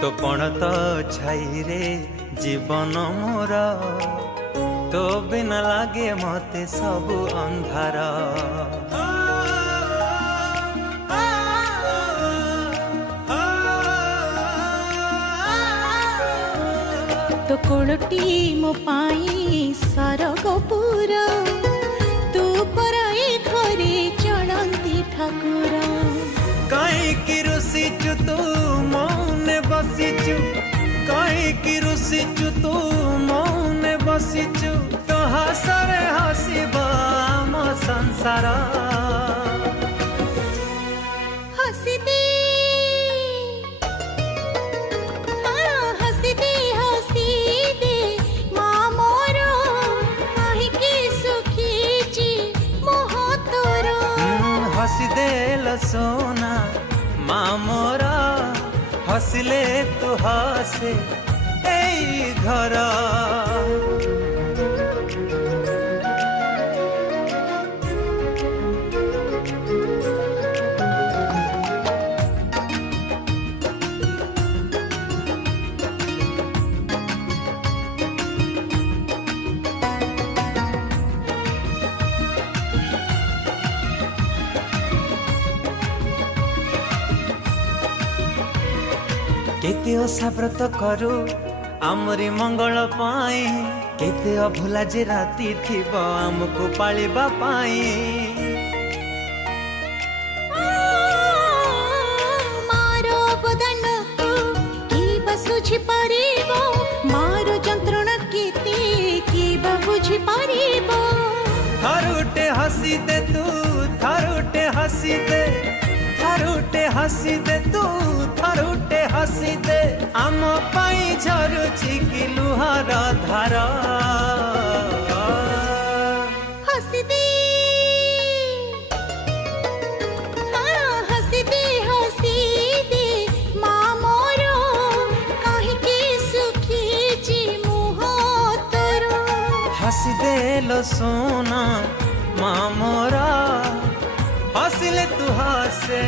तो पण तो छाई रे जीवन मोर तो बिना लागे मते सब अंधार। तो कोलटी मो पाई सरगपुर तू पराए घरे चलंती ठाकुर। कहीं रुसीचु तू मौने बसीचु, कहीं रुसीचु तू मौने बसीचु, तो हसरे हसीबा आम संसार। हसी दे हसी दे हसी दे माँ मोर काहिके सुखी जी मोह तोर। हसी दे सोना माँ मोरा हसले तू हसे ए घर। केते असाव्रत करू आमरी मंगल पाई, केते अभुला जे राती थिब आमको पालिबा पाई। मारो बदन की बसुझी पारिबो, मारो जंत्रणा केते की बुझी पारिबो। थारुटे हसी दे तू थारुटे हसी दे, थारुटे हसी दे तू थारुटे हसी दे, आम पाई झरुची कि लुहार धार। हसी दे हसी दे हसी दे माँ मोर काहिके सुखी जी मुह तोर। हसी दे लो सोना माँ मोरा हसले तू हसे